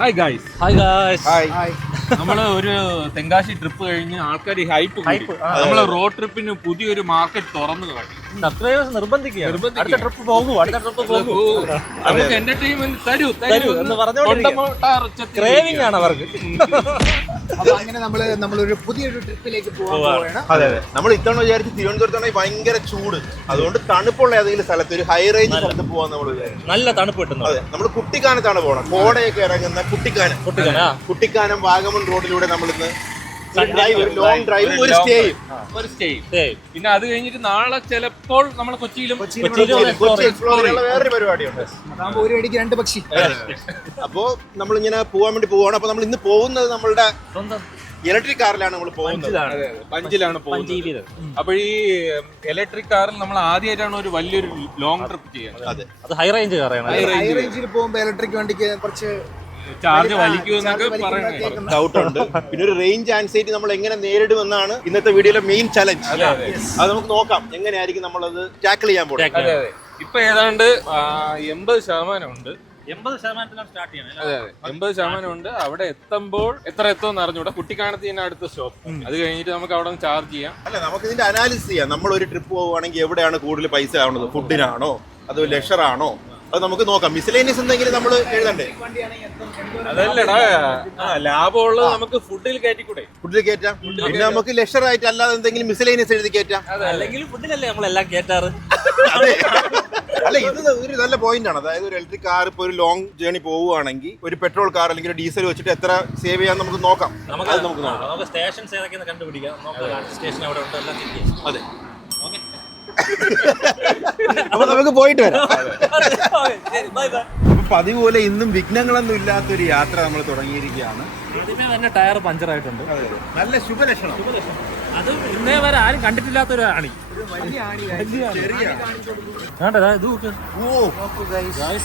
Hi guys. Hi. നമ്മള് ഒരു Tenkasi trip കഴിഞ്ഞ് ആൾക്കാർ ഹൈപ്പ് നമ്മള് റോഡ് ട്രിപ്പിന് പുതിയൊരു മാർക്കറ്റ് തുറന്നു കാട്ടി. സബ്സ്ക്രൈബേഴ്സ് നിർബന്ധിക്കുക അടുത്ത ട്രിപ്പ് പോകൂ. അവർക്ക് എന്റർടൈൻമെന്റ് തരൂ എന്ന് ക്രേവിംഗ് ആണ് അവർക്ക്. അപ്പൊ അങ്ങനെ നമ്മളൊരു പുതിയൊരു ട്രിപ്പിലേക്ക് പോവാണ്. അതെ നമ്മൾ ഇത്തവണ വിചാരിച്ച് തിരുവനന്തപുരത്താണെങ്കിൽ ഭയങ്കര ചൂട്, അതുകൊണ്ട് തണുപ്പുള്ള ഏതെങ്കിലും സ്ഥലത്ത് ഒരു ഹൈ റേഞ്ച് സ്ഥലത്ത് പോകാൻ നമ്മൾ വിചാരിച്ചു. നല്ല തണുപ്പ് കിട്ടുന്നു. അതെ, നമ്മൾ കുട്ടിക്കാനത്താണ് പോകണം. കോടയൊക്കെ ഇറങ്ങുന്ന കുട്ടിക്കാനം വാഗമൺ റോഡിലൂടെ നമ്മളിന്ന് ലോങ് ഡ്രൈവ് ഒരു സ്റ്റേയും. പിന്നെ അത് കഴിഞ്ഞിട്ട് നാളെ ചിലപ്പോൾ നമ്മൾ കൊച്ചിയിലും കൊച്ചി എക്സ്പ്ലോർ ചെയ്യാനുള്ള വേറൊരു പരിപാടിയുണ്ട്. ഒരു അടിക്ക് രണ്ട് പക്ഷി. അപ്പോ നമ്മളിങ്ങനെ പോകാൻ വേണ്ടി പോവാണ്. അപ്പൊ നമ്മൾ ഇന്ന് പോകുന്നത് നമ്മളുടെ ഇലക്ട്രിക് കാറിലാണ് നമ്മൾ പോകുന്നത്. പഞ്ചിലാണ് പോകുന്നത്. അപ്പൊ ഈ ഇലക്ട്രിക് കാറിൽ നമ്മൾ ആദ്യമായിട്ടാണ് ഒരു വലിയൊരു ലോങ് ട്രിപ്പ് ചെയ്യുന്നത്. അത് ഹൈ റേഞ്ച് കാറാണ്. ഹൈ റേഞ്ചിൽ പോകുമ്പോൾ ഇലക്ട്രിക് വണ്ടിക്ക് കുറച്ച് ചാർജ് വലിക്കുമെന്നൊക്കെ പറയുന്നത് ഡൗട്ട് ഉണ്ട്. പിന്നെ ഒരു റേഞ്ച് ആൻസൈറ്റി നമ്മൾ എങ്ങനെ നേരിടുമെന്നാണ് ഇന്നത്തെ വീഡിയോയിലെ മെയിൻ ചലഞ്ച്. അത് നമുക്ക് നോക്കാം എങ്ങനെയായിരിക്കും നമ്മളത് ടാക്കിൾ ചെയ്യാൻ പോകുന്നത്. ഇപ്പൊ ഏതാണ്ട് 80% ഉണ്ട്. 80% സ്റ്റാർട്ട് ചെയ്യണം. അതെ 80% ഉണ്ട്. അവിടെ എത്തുമ്പോൾ എത്ര എത്തുമെന്ന് അറിഞ്ഞൂടാ. കുട്ടിക്കാനത്ത് തന്നെ അടുത്ത സ്റ്റോപ്പ്. അത് കഴിഞ്ഞിട്ട് നമുക്ക് അവിടെ നിന്ന് ചാർജ് ചെയ്യാം. അല്ല, നമുക്ക് ഇതിന്റെ അനാലിസിസ് ചെയ്യാം. നമ്മൾ ഒരു ട്രിപ്പ് പോവുകയാണെങ്കിൽ എവിടെയാണ് കൂടുതൽ പൈസ ആവുന്നത്, ഫുഡിനാണോ അതോ ലെഷർ ആണോ, അത് നമുക്ക് നോക്കാം. മിസ്ലേനിയസ് എന്തെങ്കിലും നമ്മൾ എഴുതണ്ടേ? അതല്ലടാ, ലാഭമുള്ളത് നമുക്ക് ഫുഡിൽ കയറ്റിക്കൂടെ? ഫുഡിൽ കയറ്റാം. പിന്നെ നമുക്ക് ലെഷർ ആയിട്ട് അല്ലാതെ എന്തെങ്കിലും മിസ്ലേനിയസ് എഴുതി കയറ്റാം. അല്ലെങ്കിൽ ഫുഡിലല്ലേ നമ്മളെല്ലാം കേറ്റാറ്. അതെ, അല്ല ഇത് ഒരു നല്ല പോയിന്റ് ആണ്. അതായത് ഒരു ഇലക്ട്രിക് കാർ ഇപ്പോൾ ഒരു ലോങ് ജേർണി പോവുകയാണെങ്കിൽ ഒരു പെട്രോൾ കാർ അല്ലെങ്കിൽ ഡീസൽ വെച്ചിട്ട് എത്ര സേവ് ചെയ്യാൻ നമുക്ക് നോക്കാം. നമുക്ക് സ്റ്റേഷൻസ് ഏതൊക്കെയാണ് കണ്ടുപിടിക്കാം. സ്റ്റേഷൻ അവിടെ ഉണ്ട്, എല്ലാം തിരികെ. അതെ, അപ്പൊ നമുക്ക് പോയിട്ട് വരാം. അപ്പൊ പതിവ് പോലെ ഇന്നും വിഘ്നങ്ങളൊന്നും ഇല്ലാത്തൊരു യാത്ര നമ്മൾ തുടങ്ങിയിരിക്കുകയാണ്. ഇതിനെ തന്നെ ടയർ പഞ്ചറായിട്ടുണ്ട്. നല്ല ശുഭലക്ഷണം. അത് ഇന്നേ വരെ ആരും കണ്ടിട്ടില്ലാത്തൊരു ആണി.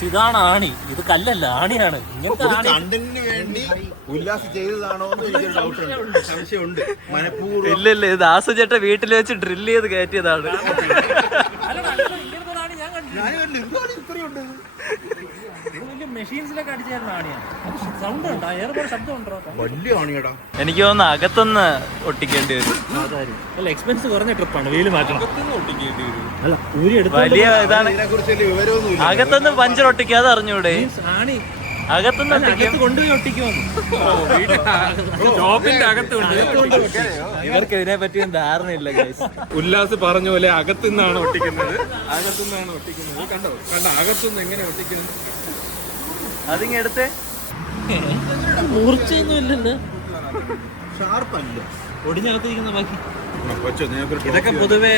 ഇതാണ് ആണി. ഇത് കല്ലല്ല, ആണിയാണ്. ഇങ്ങനത്തെ കണ്ടന്റിന് വേണ്ടി ഉല്ലാസ് ചെയ്തതാണോ എന്ന് എനിക്കൊരു ഡൗട്ടുണ്ട്, സംശയമുണ്ട്. മനഃപൂർവ്വം ഇല്ല, ഇത് ആസുചേട്ട വീട്ടിൽ വെച്ച് ഡ്രില്ല് ചെയ്ത് കയറ്റിയതാണ്. എനിക്ക് തോന്നുന്നു അകത്തുനിന്ന് ഒട്ടിക്കേണ്ടി വരും. എക്സ്പെൻസ് കുറഞ്ഞ ട്രിപ്പാണ്. വീല് മാറ്റണം. വലിയ ഇതാണ്. അകത്തുനിന്ന് പഞ്ചർ ഒട്ടിക്കാതെ അറിഞ്ഞൂടെ? അകത്തുനിന്ന് കൊണ്ടുപോയി ഒട്ടിക്കുമെന്ന് ഇവർക്ക് ഇതിനെ പറ്റിയും ധാരണയില്ല. ഉല്ലാസ് പറഞ്ഞ പോലെ അകത്തുനിന്നാണ് ഒട്ടിക്കുന്നത്. കണ്ടോ അകത്തുനിന്ന് എങ്ങനെ ഒട്ടിക്കുന്നത്? അതിങ്ങ എടുത്തേ. മൂർച്ചയൊന്നും ഇല്ലല്ലോ. ഒടിഞ്ഞകത്തിരിക്കുന്ന ബാക്കി ഇതൊക്കെ പൊതുവെ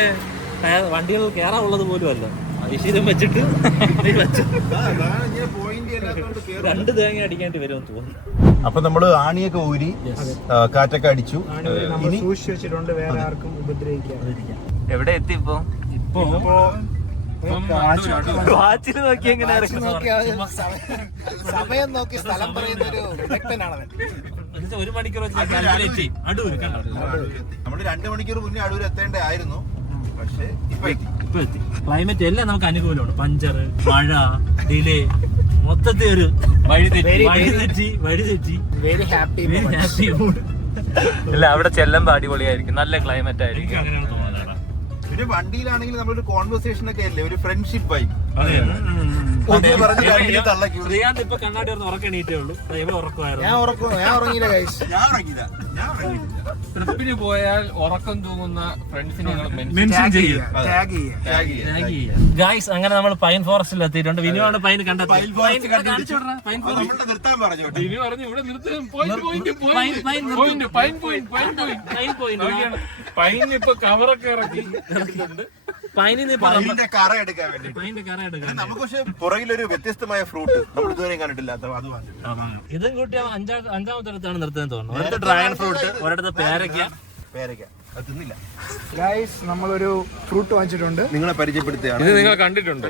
വണ്ടികൾ കേറാനുള്ളത് പോലും അല്ല. ഐശ്വര്യം വെച്ചിട്ട് രണ്ട് തേങ്ങ അടിക്കേണ്ടി വരുമെന്ന് തോന്നുന്നു. അപ്പൊ നമ്മള് ആണിയൊക്കെ ഊരി കാറ്റൊക്കെ അടിച്ചു. വെച്ചിട്ടുണ്ട്, വേറെ ആർക്കും ഉപദ്രവിക്കാം. എവിടെ എത്തി ഇപ്പൊ? വാച്ചിൽ നോക്കി എങ്ങനെ സമയം നോക്കി സ്ഥലം പറയുന്ന ഒരു വിദഗ്ധനാണവൻ. 1 മണിക്കൂർ നമ്മള് 2 മണിക്കൂർ മുന്നേ അടൂർ എത്തേണ്ടായിരുന്നു. പക്ഷേ ഇപ്പൊ എത്തി. ക്ലൈമറ്റ് എല്ലാം നമുക്ക് അനുകൂലമാണ്. പഞ്ചർ, മഴ, ഡിലേ, മൊത്തത്തിൽ ഒരു വഴി തെറ്റി. Very happy mood. ഇല്ല, അവിടെ ചെല്ലുമ്പോ അടിപൊളിയായിരിക്കും. നല്ല ക്ലൈമറ്റ് ആയിരിക്കും. പിന്നെ വണ്ടിയിലാണെങ്കിൽ നമ്മളൊരു കോൺവെർസേഷൻ ഒക്കെ അല്ലേ, ഒരു ഫ്രണ്ട്ഷിപ്പ് വൈബ്. ശ്രീകാന്ത് ഇപ്പൊ കണ്ണാടി ഉറക്കണീറ്റേ ഉള്ളൂ. ഞാൻ ഉറങ്ങിയില്ല ഗൈസ്. ട്രിപ്പിന് പോയാൽ ഉറക്കം തൂങ്ങുന്ന ഫ്രണ്ട്സിനെ മെൻഷൻ ചെയ്യും. ഗൈസ്, അങ്ങനെ നമ്മൾ പൈൻ ഫോറസ്റ്റിൽ എത്തിയിട്ടുണ്ട്. വിനുവാണ് പൈൻ കണ്ടെത്തി. പൈൻ ഇപ്പൊ കവറൊക്കെ ഇറക്കി. കറ എടുക്കാൻ വേണ്ടി നമുക്ക് പക്ഷെ പുറകിലൊരു വ്യത്യസ്തമായ ഫ്രൂട്ട് നമ്മൾ ഇതുവരെ കണ്ടിട്ടില്ലാത്ത അത് ഇതും കൂട്ടി 5-ാമത്തെ അടുത്താണ് നിർത്തുന്നത് തോന്നുന്നു. ഒരിടത്ത് ഡ്രാഗൺ ഫ്രൂട്ട്, ഒരിടത്ത് പേരയ്ക്ക. അത് തിന്നില്ല. ഗൈസ്, നമ്മളൊരു ഫ്രൂട്ട് വാങ്ങിച്ചിട്ടുണ്ട്. നിങ്ങളെ പരിചയപ്പെടുത്തുകയാണ്. ഇത് നിങ്ങൾ കണ്ടിട്ടുണ്ടോ?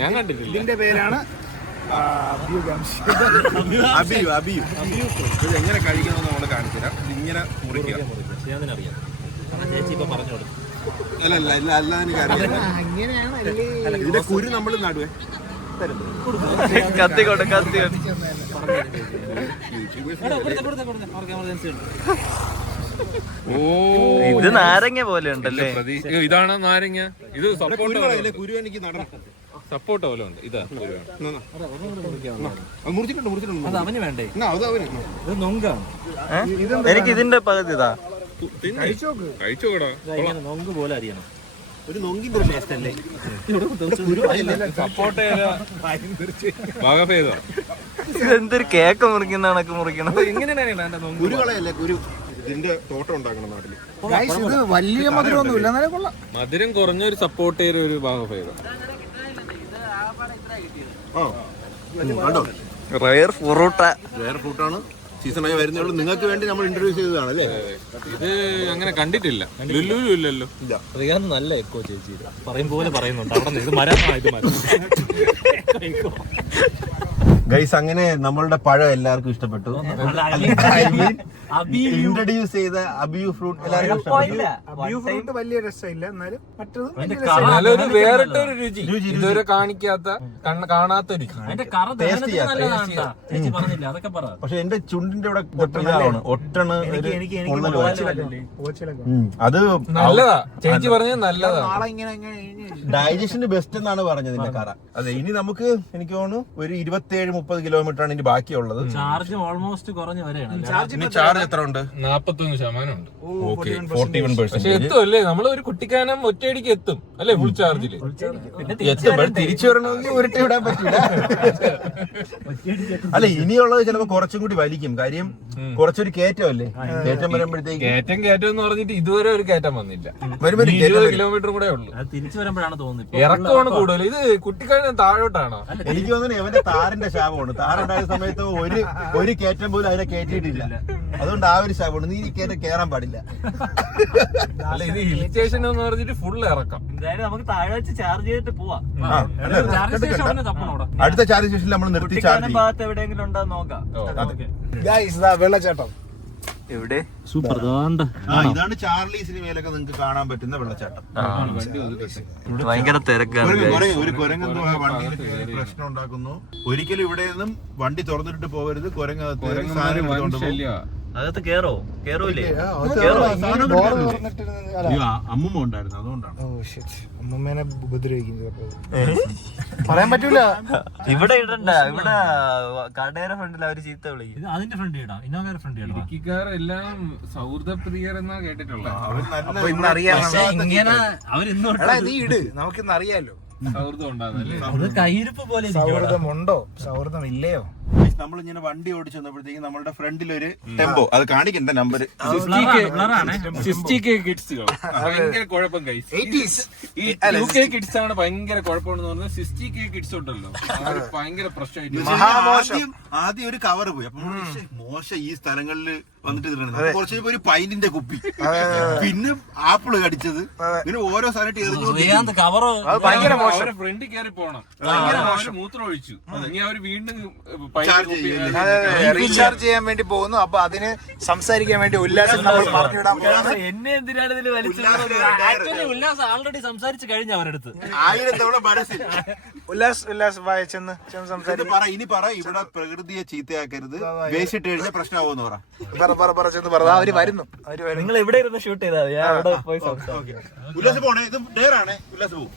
ഞാൻ കണ്ടിട്ടില്ല. ഇതിന്റെ പേരാണ് അബിയു. ഇത് എങ്ങനെ കഴിക്കണമെന്ന് നമ്മൾ കാണിച്ചു തരാം. ഇതിങ്ങനെ മുറിക്കുക. ചേച്ചി ഇപ്പൊ പറഞ്ഞു കൊടുക്കും. അല്ല അല്ലാതെ ഇതിന്റെ കുരു നമ്മൾ നടുവേ. കത്തിക്കോട്ടെ കത്തി. ഇത് നാരങ്ങ പോലെ ഉണ്ടല്ലേ? ഇതാണ് നാരങ്ങ. ഇത് സപ്പോർട്ട് കുരു എനിക്ക് നടണം. സപ്പോർട്ട് പോലെ ഉണ്ട്. ഇതാ മുറിച്ചിട്ടുണ്ട്. അവന് വേണ്ടേ? അത് നൊങ്കാണ്. എനിക്ക് ഇതിന്റെ പകുതി ഇതാ. കഴിച്ചോടാ. നൊങ്ക് പോലെ അറിയണം. ഒരു നൊങ്കിന്റെ ടേസ്റ്റ് അല്ലേ? സപ്പോർട്ട് ഭാഗഭേദം. ഇതെന്തൊരു കേക്ക് മുറിക്കുന്ന കണക്ക് മുറിക്കണം. കുരുകളയല്ലേ കുരു. ഇതിന്റെ തോട്ടം ഉണ്ടാക്കണം നാട്ടില്. ഗൈസ് ഇത് വലിയ മധുരമൊന്നുമില്ല, എന്നാലും കൊള്ളാം. മധുരം കുറഞ്ഞൊരു സപ്പോർട്ട് ചെയ്ത ഒരു ഭാഗഭേദം. കണ്ടോ, റയർ ഫ്രൂട്ടാ. വേറെ ഫ്രൂട്ടാണ്. സീസണായി വരുന്നേ ഉള്ളൂ. നിങ്ങൾക്ക് വേണ്ടി നമ്മൾ ഇൻട്രൊഡ്യൂസ് ചെയ്തതാണ് അല്ലേ? ഇത് അങ്ങനെ കണ്ടിട്ടില്ല. ലുല്ലു ഇല്ലല്ലോ. അറിയാന്ന് നല്ല എക്കോ ചേച്ചി പറയും പോലെ പറയുന്നുണ്ട്. അവിടെ ഇത് മരം ഗൈസ്, അങ്ങനെ നമ്മളുടെ പഴം എല്ലാവർക്കും ഇഷ്ടപ്പെട്ടു. ഇൻട്രൊഡ്യൂസ് ചെയ്ത അബിയു ഫ്രൂട്ട് എല്ലാവർക്കും ഇഷ്ടപ്പെട്ടു. വ്യൂ ഫ്രൂട്ട് വലിയ രസമില്ല, എന്നാലും മറ്റത് നല്ലൊരു വേറിട്ടൊരു രുചി. ഇതുവരെ കാണിക്കാത്ത കാണാത്ത രുചി. അതിന്റെ കറ ചേച്ചി പറഞ്ഞില്ല, അതൊക്കെ പറ. പക്ഷെ എന്റെ ചുണ്ടിന്റെ ഇവിടെ ഇതാണ് ഒട്ടണ് പൊള്ളല് പോലെ. അത് നല്ലതാ. ചേച്ചി പറഞ്ഞത് നല്ലതാ. നാളെ ഇങ്ങനെ ഡൈജഷന് ബെസ്റ്റ് എന്നാണ് പറഞ്ഞത് ഇതിന്റെ കറ. അതെ, ഇനി നമുക്ക് എനിക്ക് തോന്നുന്നു ഒരു 27-30 കിലോമീറ്റർ ആണ് ഇനി ബാക്കിയുള്ളത്. ചാർജ് ഓൾമോസ്റ്റ് കുറഞ്ഞ വരെയാണ്. ഇനി ചാർജ് എത്ര ഉണ്ട്? 41% ഉണ്ട്. ഓക്കെ, 41%. പക്ഷെ എത്തും അല്ലേ? നമ്മള് ഒരു കുട്ടിക്കാനം ഒറ്റയടിക്ക് എത്തും അല്ലേ? ഫുൾ ചാർജില് എത്തുമ്പോൾ തിരിച്ചു വരണമെങ്കിൽ ഉരുട്ടി വിടാൻ പറ്റില്ല. അല്ല, ഇനിയുള്ളത് ചിലപ്പോ കുറച്ചും കൂടി വലിക്കും. കാര്യം കുറച്ചൊരു കയറ്റമല്ലേ? കയറ്റം വരുമ്പോഴത്തേക്ക് കയറ്റം എന്ന് പറഞ്ഞിട്ട് ഇതുവരെ ഒരു കയറ്റം വന്നില്ല. 20 കിലോമീറ്റർ കൂടെ ഉള്ളു. തിരിച്ചു വരുമ്പോഴാണ് തോന്നുന്നത് ഇറക്കമാണ് കൂടുതൽ. ഇത് കുട്ടിക്കാനം താഴോട്ടാണോ? എനിക്ക് തോന്നുന്നു ഇവന്റെ താറിന്റെ ശാപമാണ്. താറുണ്ടായ സമയത്ത് ഒരു കയറ്റം പോലും അതിനെ കയറ്റിയിട്ടില്ല. അതുകൊണ്ട് ആ ഒരു ശാപമാണ്. നീ കയറാൻ പാടില്ല. അല്ല, ഇത് ഹിൽ സ്റ്റേഷൻ എന്ന് പറഞ്ഞിട്ട് ഫുൾ ഇറക്കം. എന്തായാലും നമുക്ക് താഴെ വെച്ച് ചാർജ് ചെയ്തിട്ട് പോവാം. അടുത്ത ചാർജ് സ്റ്റേഷനിൽ നമ്മൾ നിർത്തി ചാർജ് ചെയ്യും. ഭാഗത്ത് എവിടെയെങ്കിലും ഉണ്ടോ നോക്കാം. ഗൈസ് ഇതാ വെള്ളച്ചാട്ടം. എവിടെ? സൂപ്പർ. ഇതാണ് ചാർലി സിനിമയിലൊക്കെ നിങ്ങൾക്ക് കാണാൻ പറ്റുന്ന വെള്ളച്ചാട്ടം. ഭയങ്കര തിരക്കാണ്. ഒരു കുരങ്ങ് വണ്ടിയിൽ പ്രശ്നം ഉണ്ടാക്കുന്നു. ഒരിക്കലും ഇവിടെ നിന്നും വണ്ടി തുറന്നിട്ട് പോകരുത്. അകത്ത് കേറൂലേ? അമ്മുമ്മ ഉണ്ടായിരുന്നു, അതുകൊണ്ടാണ്. അമ്മൂമ്മേനെ ഉപദ്രവിക്കും പറയാൻ പറ്റൂല. ഇവിടെ ഇടണ്ട. ഇവിടെ കടയുടെ ഫ്രണ്ടിൽ അവര് ചീത്ത വിളിക്കും. അതിന്റെ ഫ്രണ്ട് ഇടാം. ഇന്നോവയുടെ ഫ്രണ്ട് ഇടാം. ഇടുക്കിക്കാരെല്ലാം സൗഹൃദ പ്രിയർ എന്നാ കേട്ടിട്ടുള്ളത്. ഇങ്ങനെ അവരിന്നോട്ട് നീ ഇട്, നമുക്കിന്ന് അറിയാലോ സൗഹൃദം ഉണ്ടാകുന്നല്ലേ. കയ്യിരിപ്പ് പോലെ സൗഹൃദമുണ്ടോ സൗഹൃദം ഇല്ലയോ? നമ്മളിങ്ങനെ വണ്ടി ഓടിച്ചു വന്നപ്പോഴത്തേക്ക് നമ്മളുടെ ഫ്രണ്ടിൽ ഒരു ടെമ്പോ, അത് കാണിക്കണ്ട നമ്പർ, ഭയങ്കര കുഴപ്പം കിഡ്സ് ആണ്. ഭയങ്കര കുഴപ്പമെന്ന് പറഞ്ഞാൽ 60K കിഡ്സ് ഉണ്ടല്ലോ, ഭയങ്കര പ്രശ്നമായിട്ട്. ആദ്യം ഒരു കവർ പോയി. അപ്പൊ മോശം ഈ സ്ഥലങ്ങളിൽ വന്നിട്ട് കുറച്ച് ഒരു പൈന്റിന്റെ കുപ്പി, പിന്നെ ആപ്പിള് കടിച്ചത്, ഇങ്ങനെ ഓരോ സാധനമായിട്ട് കവറ് അവരെ ഫ്രണ്ടിൽ കയറി പോണം. മൂത്രം ഒഴിച്ചു. ഇനി അവര് വീണ്ടും റീചാർജ് ചെയ്യാൻ വേണ്ടി പോകുന്നു. അപ്പൊ അതിന് സംസാരിക്കാൻ വേണ്ടി ഉല്ലാസം നമ്മൾ പറഞ്ഞിടാൻ പോകുന്നത്. എന്നെ എന്തിനാണ് ഇതിൽ വലിച്ചത്? ഉല്ലാസ് ആൾറെഡി സംസാരിച്ചു കഴിഞ്ഞ അവരടുത്ത്. 1000 തവണ മനസ്സിൽ ഉല്ലാസ് ചെന്ന് സംസാരിക്കും. ഇനി പറ, ഇവിടെ പ്രകൃതിയെ ചീത്തയാക്കരുത്, വേസ്റ്റ് കഴിഞ്ഞാൽ പ്രശ്നമാവെന്ന് പറ. അവര് വരുന്നു. നിങ്ങൾ എവിടെ ഇരുന്ന് ഷൂട്ട് ചെയ്താൽ ഞാൻ അവിടെ പോയി സംസാരിക്കാം. ഉല്ലാസ് പോണേ, ഇത് ഡേറാണേ. ഉല്ലാസ് പോകും.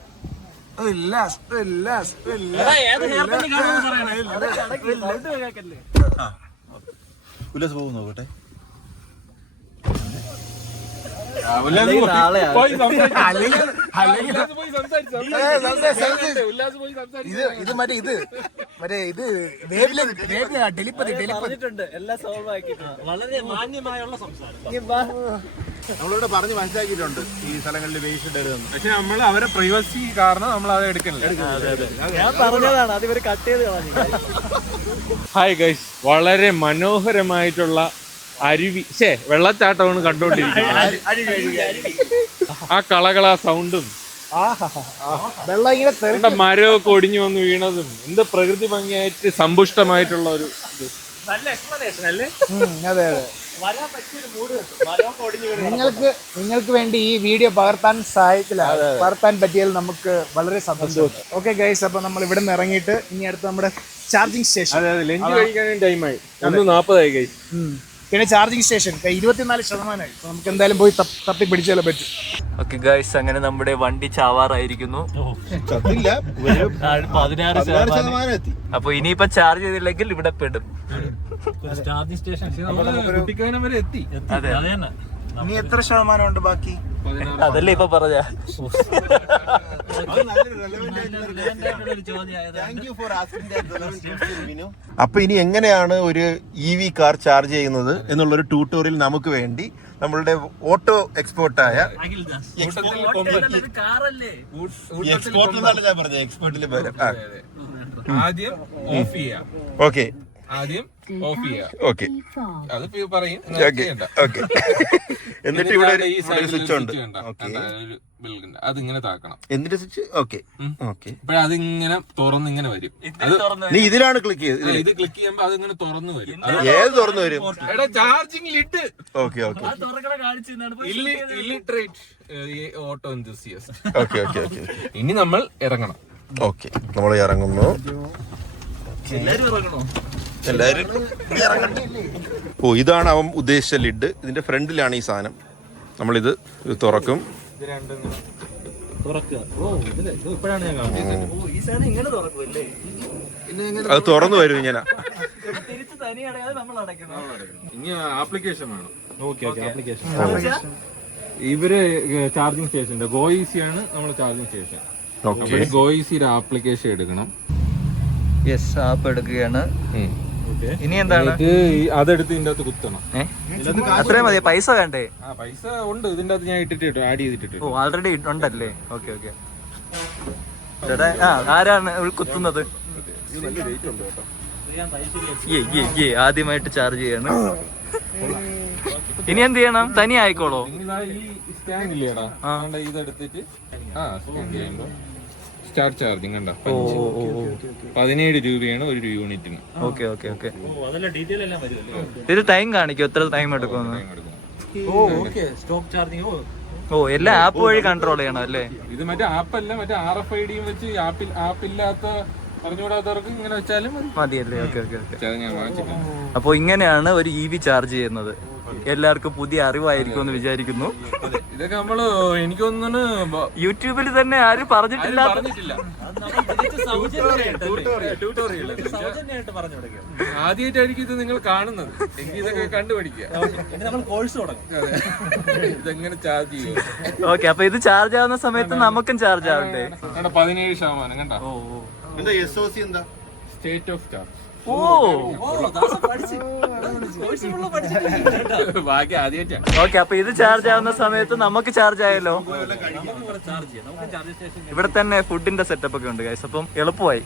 ഉല്ലാസ് പോകും നോക്കട്ടെ. ഇത് മറ്റേ ടെലിപ്പതി എല്ലാം സോൾവ് ആക്കിയിട്ടുണ്ട്. വളരെ മാന്യമായുള്ള സംസാരം നമ്മളിവിടെ പറഞ്ഞ് മനസ്സിലാക്കിയിട്ടുണ്ട് ഈ സ്ഥലങ്ങളിൽ വേസ്റ്റ് ഇടരുതെന്ന്. പക്ഷെ നമ്മൾ അവരെ പ്രൈവസി കാരണം നമ്മൾ അത് എടുക്കണില്ല. ഞാൻ പറഞ്ഞതാണ്, അത് ഇവര് കട്ട് ചെയ്ത് കളഞ്ഞു. ഹായ് ഗൈസ്, വളരെ മനോഹരമായിട്ടുള്ള അരുവി വെള്ളച്ചാട്ടമാണ് കണ്ടോണ്ടിരിക്കുന്നത്. ആ കളകള സൗണ്ടും വെള്ളം ഇങ്ങനെ മരമൊക്കെ ഒടിഞ്ഞു വന്ന് വീണതും എന്ത് പ്രകൃതി ഭംഗിയായിട്ട് സമ്പുഷ്ടമായിട്ടുള്ള ഒരു ഇത്. നല്ല എക്സ്പ്ലനേഷൻ അല്ലേ? അതെ അതെ. നിങ്ങൾക്ക് വേണ്ടി ഈ വീഡിയോ പകർത്താൻ പറ്റിയതിൽ നമുക്ക് വളരെ സന്തോഷം. ഓക്കെ ഗൈസ്, അപ്പൊ നമ്മൾ ഇവിടെ നിന്ന് ഇറങ്ങിയിട്ട് ഇനി അടുത്ത് നമ്മുടെ ചാർജിങ് സ്റ്റേഷൻ. ലഞ്ച് കഴിക്കാനും ടൈമായി 1:40 ഗൈസ്. പിന്നെ ചാർജിങ് സ്റ്റേഷൻ 24%. നമുക്ക് എന്തായാലും പോയി തപ്പി പിടിച്ചാലേ പറ്റും. ഓക്കെ ഗൈസ്, അങ്ങനെ നമ്മുടെ വണ്ടി ചാവാറായിരിക്കുന്നു. 16% എത്തി. അപ്പൊ ഇനിയിപ്പൊ ചാർജ് ചെയ്തില്ലെങ്കിൽ ഇവിടെ പെടും. ചാർജിങ് സ്റ്റേഷൻ കുട്ടിക്കാനം വരെ എത്തി. അതെ, അത് തന്നെ. ഇനി എത്ര ശതമാനം ഉണ്ട് ബാക്കി? അതല്ലേ ഇപ്പൊ പറഞ്ഞ. അപ്പൊ ഇനി എങ്ങനെയാണ് ഒരു EV കാർ ചാർജ് ചെയ്യുന്നത് എന്നുള്ളൊരു ട്യൂട്ടോറിയൽ നമുക്ക് വേണ്ടി നമ്മളുടെ ഓട്ടോ എക്സ്പോർട്ടായ എക്സ്പോർട്ടിൽ ആദ്യം ഓഫ് ചെയ്യാം. ഓക്കെ ഓക്കെ അത് പറയും. ഓക്കെ. എന്നിട്ട് ഇവിടെ ഈ സ്വിച്ച് ഉണ്ട്. അതിങ്ങനെ താക്കണം. എന്നിട്ട് സ്വിച്ച് ഓക്കെ. അതിങ്ങനെ തുറന്നിങ്ങനെ വരും. നീ ഇതിലാണ് ക്ലിക്ക് ചെയ്ത് ഇത് ക്ലിക്ക് ചെയ്യുമ്പോ അതിങ്ങനെ തുറന്നു വരും. ഏത് തുറന്നു വരും? Charging lid. Okay. Illiterate auto enthusiast. Okay. ഇനി നമ്മൾ ഇറങ്ങണം. ഓക്കെ, നമ്മൾ ഇറങ്ങുന്നു. എല്ലാരും ഓ, ഇതാണ് അവൻ ഉദ്ദേശിച്ച ലിഡ്. ഇതിന്റെ ഫ്രണ്ടിലാണ് ഈ സാധനം. നമ്മളിത് തുറക്കും. അത് തുറന്നു വരും ഇങ്ങനെ. ഇനി ആപ്ലിക്കേഷൻ വേണം. ഇവര് ചാർജിങ് സ്റ്റേഷൻ ഗോ ഈസി ആണ് നമ്മുടെ ചാർജിങ് സ്റ്റേഷൻ. ഗോ ഈസിയുടെ ആപ്ലിക്കേഷൻ എടുക്കണം. യെസ്, ആപ്പ് എടുക്കുകയാണ്. ഇനി എന്താണ്? അതെടുത്ത് ഇതിന്റെ അകത്ത് കുത്തണം. അത്രയും മതി. പൈസ വേണ്ടേ? പൈസ ഉണ്ട് ഇതിന്റെ അകത്ത്. ഞാൻ ഇട്ടിട്ട് ആഡ് ചെയ്തിട്ട്. ഓ, ആൾറെഡി ഉണ്ടല്ലേ? ഓക്കെ. ആരാണ് കുത്തുന്നത്? ആദ്യമായിട്ട് ചാർജ് ചെയ്യാണ്. ഇനി എന്ത് ചെയ്യണം? തനി ആയിക്കോളോ? ഈ സ്റ്റാൻഡ് ഇല്ലേടാ, ഇതെടുത്തിട്ട് സ്റ്റാൻഡ് ചെയ്യുമ്പോ സ്റ്റാർട്ട് ചാർജിങ് കണ്ട 17 രൂപയാണ് ഒരു യൂണിറ്റിന്. ഓക്കെ. ഇത് ടൈം കാണിക്കും, എത്ര ടൈം എടുക്കുമെന്ന്. ഓ, എല്ലാ ആപ്പ് വഴി കൺട്രോൾ ചെയ്യണം അല്ലേ? ഇത് മറ്റേ ആപ്പല്ല, മറ്റേ RFID വെച്ച് ആപ്പില്ലാത്ത അറിഞ്ഞുകൂടാത്തവർക്ക് ഇങ്ങനെ വെച്ചാലും മതിയല്ലേ? ഓക്കെ. ഞാൻ വാങ്ങിച്ചിട്ടുണ്ട്. അപ്പൊ ഇങ്ങനെയാണ് ഒരു EV ചാർജ് ചെയ്യുന്നത്. എല്ലാവർക്കും പുതിയ അറിവായിരിക്കും എന്ന് വിചാരിക്കുന്നു. ഇതൊക്കെ നമ്മള് എനിക്കൊന്നും യൂട്യൂബിൽ തന്നെ ആരും പറഞ്ഞിട്ടില്ല. ആദ്യമായിട്ടായിരിക്കും ഇത് നിങ്ങൾ കാണുന്നത്. എനിക്ക് ഇതൊക്കെ കണ്ടുപിടിക്കുക. ഇതെങ്ങനെ ചാർജ് ചെയ്യും? ഓക്കെ, അപ്പൊ ഇത് ചാർജ് ആവുന്ന സമയത്ത് നമുക്കും ചാർജ് ആവണ്ടേ? 17% കണ്ട. എന്താ SOC എന്താ? State of charge. ബാക്കി ആദ്യമായിട്ടാ. ഓക്കെ, അപ്പൊ ഇത് ചാർജ് ആവുന്ന സമയത്ത് നമുക്ക് ചാർജ് ആയല്ലോ. ഇവിടെ തന്നെ ഫുഡിന്റെ സെറ്റപ്പ് ഒക്കെ ഉണ്ട് ഗൈസ്. അപ്പം എളുപ്പമായി.